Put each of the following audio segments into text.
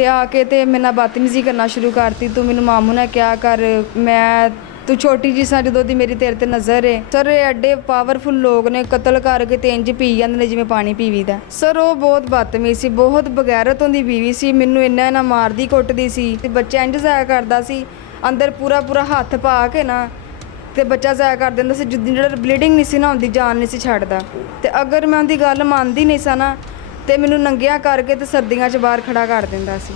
ਤੇ ਆ ਕੇ ਤੇ ਮੇਰੇ ਨਾਲ ਬਦਤਮੀਜ਼ੀ ਕਰਨਾ ਸ਼ੁਰੂ ਕਰਤੀ। ਤੂੰ ਮੈਨੂੰ ਮਾਮੂ ਨੇ ਕਿਹਾ ਕਰ, ਮੈਂ ਤੂੰ ਛੋਟੀ ਜੀ ਸਾਂ ਜਦੋਂ ਦੀ ਮੇਰੀ ਤੇਰੇ ਤੇ ਨਜ਼ਰ ਏ। ਸਰ ਇਹ ਐਡੇ ਪਾਵਰਫੁਲ ਲੋਕ ਨੇ, ਕਤਲ ਕਰਕੇ ਤੇ ਇੰਜ ਪੀ ਜਾਂਦੇ ਨੇ ਜਿਵੇਂ ਪਾਣੀ ਪੀਵੀਦਾ। ਸਰ ਉਹ ਬਹੁਤ ਬਦਤਮੀਜ਼ ਸੀ, ਬਹੁਤ ਬਗੈਰਤ ਦੀ ਬੀਵੀ ਸੀ। ਮੈਨੂੰ ਇੰਨਾ ਮਾਰਦੀ ਕੁੱਟਦੀ ਸੀ ਤੇ ਬੱਚਾ ਇੰਜ ਜ਼ਾਇਆ ਕਰਦਾ ਸੀ, ਅੰਦਰ ਪੂਰਾ ਹੱਥ ਪਾ ਕੇ ਨਾ ਤੇ ਬੱਚਾ ਜ਼ਾਇਆ ਕਰ ਦਿੰਦਾ ਸੀ। ਜਿਹੜਾ ਬਲੀਡਿੰਗ ਨਹੀਂ ਸੀ ਨਾ ਹੁੰਦੀ, ਜਾਨ ਨਹੀਂ ਸੀ ਛੱਡਦਾ। ਤੇ ਅਗਰ ਮੈਂ ਉਹਦੀ ਗੱਲ ਮੰਨਦੀ ਨਹੀਂ ਸਾਂ ਨਾ ਤੇ ਮੈਨੂੰ ਨੰਗਿਆਂ ਕਰਕੇ ਤੇ ਸਰਦੀਆਂ 'ਚ ਬਾਹਰ ਖੜਾ ਕਰ ਦਿੰਦਾ ਸੀ।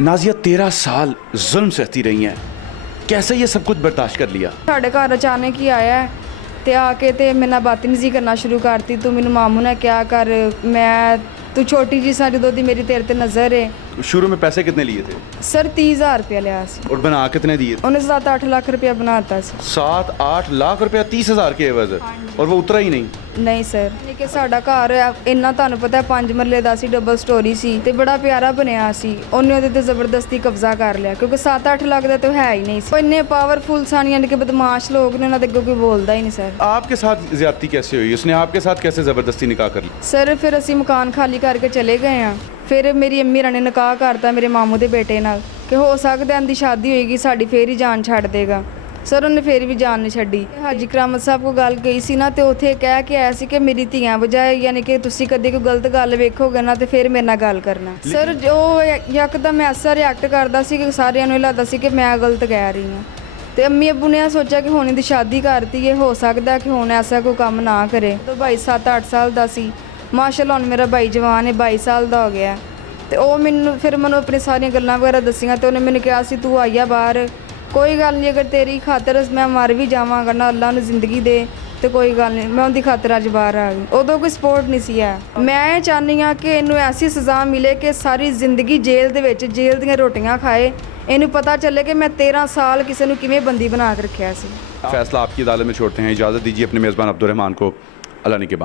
नाजिया 13 साल जुल्म सहती रही हैं, कैसे ये सब कुछ बर्दाश्त कर लिया? ਸਾਡੇ ਘਰ ਅਚਾਨਕ ਹੀ ਆਇਆ ਤੇ ਆ ਕੇ ਤੇ ਮੇਰੇ ਨਾਲ ਬਦਤਮੀਜ਼ੀ ਕਰਨਾ ਸ਼ੁਰੂ ਕਰਤੀ। ਤੂੰ ਮੈਨੂੰ ਮਾਮੂ ਨੇ ਕਿਹਾ ਕਰ, ਮੈਂ ਤੂੰ ਛੋਟੀ ਜੀ ਸਾਂ ਜਦੋਂ ਦੀ ਮੇਰੀ ਤੇਰੇ ਤੇ ਨਜ਼ਰ ਏ। शुरू में पैसे कितने लिए थे ਸਰ 30,000 रुपया लिया ਸੀ। और बना कितने दिए थे? ਉਹਨੇ 7-8 ਲੱਖ रुपया बनाता ਸੀ। 7-8 लाख रुपया 30,000 के एवज, और वो उतरा ही नहीं। ਨਹੀਂ ਸਰ, ਕਿ ਸਾਡਾ ਘਰ ਇੰਨਾ ਤੁਹਾਨੂੰ ਪਤਾ 5 ਮਰਲੇ ਦਾ ਸੀ, ਡਬਲ ਸਟੋਰੀ ਸੀ ਤੇ ਬੜਾ ਪਿਆਰਾ ਬਣਿਆ ਸੀ। ਉਹਨੇ ਉਹਦੇ ਤੇ ਜ਼ਬਰਦਸਤੀ ਕਬਜ਼ਾ ਕਰ ਲਿਆ ਕਿਉਂਕਿ 7-8 ਲੱਖ ਦਾ ਤਾਂ ਹੈ ਹੀ ਨਹੀਂ ਸੀ। ਉਹ ਇੰਨੇ ਪਾਵਰਫੁਲ ਸਨ, ਯਾਨੀ ਕਿ ਬਦਮਾਸ਼ ਲੋਕ ਨੇ, ਉਹਨਾਂ ਦੇ ਅੱਗੇ ਕੋਈ ਬੋਲਦਾ ਹੀ ਨਹੀਂ ਸਰ। आपके साथ ज्यादती कैसे हुई? उसने आपके साथ कैसे जबरदस्ती निकाह कर ली? ਸਰ ਫਿਰ ਅਸੀਂ ਮਕਾਨ ਖਾਲੀ ਕਰਕੇ ਚਲੇ ਗਏ ਹਾਂ। ਫਿਰ ਮੇਰੀ ਅੰਮੀ ਰਾਂ ਨੇ ਨਿਕਾਹ ਕਰਤਾ ਮੇਰੇ ਮਾਮੂ ਦੇ ਬੇਟੇ ਨਾਲ ਕਿ ਹੋ ਸਕਦਾ ਇਹਦੀ ਸ਼ਾਦੀ ਹੋਏਗੀ ਸਾਡੀ, ਫੇਰ ਹੀ ਜਾਨ ਛੱਡ ਦੇਗਾ। ਸਰ ਉਹਨੇ ਫੇਰ ਵੀ ਜਾਨ ਨਹੀਂ ਛੱਡੀ। ਹਾਜੀ ਕਰਾਮਤ ਸਾਹਿਬ ਕੋਲ ਗੱਲ ਗਈ ਸੀ ਨਾ ਤੇ ਉੱਥੇ ਕਹਿ ਕੇ ਆਇਆ ਸੀ ਕਿ ਮੇਰੀ ਧੀਆਂ ਬਜਾਏ, ਯਾਨੀ ਕਿ ਤੁਸੀਂ ਕਦੇ ਕੋਈ ਗਲਤ ਗੱਲ ਵੇਖੋਗੇ ਨਾ ਤੇ ਫਿਰ ਮੇਰੇ ਨਾਲ ਗੱਲ ਕਰਨਾ। ਸਰ ਜੋ ਯਕਦਮ ਐਸਾ ਰਿਐਕਟ ਕਰਦਾ ਸੀ ਕਿ ਸਾਰਿਆਂ ਨੂੰ ਲੱਗਦਾ ਸੀ ਕਿ ਮੈਂ ਗਲਤ ਕਹਿ ਰਹੀ ਹਾਂ। ਤੇ ਅੰਮੀ ਅੱਬੂ ਨੇ ਸੋਚਿਆ ਕਿ ਹੁਣ ਇਹਦੀ ਸ਼ਾਦੀ ਕਰਤੀ ਹੈ, ਹੋ ਸਕਦਾ ਕਿ ਹੁਣ ਐਸਾ ਕੋਈ ਕੰਮ ਨਾ ਕਰੇ। ਤਾਂ ਭਾਈ 7-8 ਸਾਲ ਦਾ ਸੀ, ਮਾਸ਼ਾਅੱਲਾ ਹੁਣ ਮੇਰਾ ਭਾਈ ਜਵਾਨ ਹੈ, 22 ਸਾਲ ਦਾ ਹੋ ਗਿਆ। ਤੇ ਉਹ ਮੈਨੂੰ ਆਪਣੀ ਸਾਰੀਆਂ ਗੱਲਾਂ ਵਗੈਰਾ ਦੱਸੀਆਂ ਤੇ ਉਹਨੇ ਮੈਨੂੰ ਕਿਹਾ ਸੀ ਤੂੰ ਆਈਆ ਬਾਹਰ, ਕੋਈ ਗੱਲ ਨਹੀਂ, ਅਗਰ ਤੇਰੀ ਖਾਤਰ ਮੈਂ ਮਰ ਵੀ ਜਾਵਾਂਗਾ ਨਾ, ਅੱਲਾ ਨੂੰ ਜ਼ਿੰਦਗੀ ਦੇ ਤੇ ਕੋਈ ਗੱਲ ਨਹੀਂ। ਮੈਂ ਉਹਦੀ ਖਾਤਰ ਅੱਜ ਬਾਹਰ ਆ ਗਈ। ਉਦੋਂ ਕੋਈ ਸਪੋਰਟ ਨਹੀਂ ਸੀ ਹੈ। ਮੈਂ ਚਾਹੁੰਦੀ ਹਾਂ ਕਿ ਇਹਨੂੰ ਐਸੀ ਸਜ਼ਾ ਮਿਲੇ ਕਿ ਸਾਰੀ ਜ਼ਿੰਦਗੀ ਜੇਲ੍ਹ ਦੇ ਵਿੱਚ ਜੇਲ੍ਹ ਦੀਆਂ ਰੋਟੀਆਂ ਖਾਏ। ਇਹਨੂੰ ਪਤਾ ਚੱਲੇ ਕਿ ਮੈਂ 13 ਸਾਲ ਕਿਸੇ ਨੂੰ ਕਿਵੇਂ ਬੰਦੀ ਬਣਾ ਕੇ ਰੱਖਿਆ ਸੀ। फैसला आपकी अदालत में छोड़ते हैं, इजाज़त दीजिए अपने मेज़बान अब्दुल रहमान को। अल्लाह निगहबान।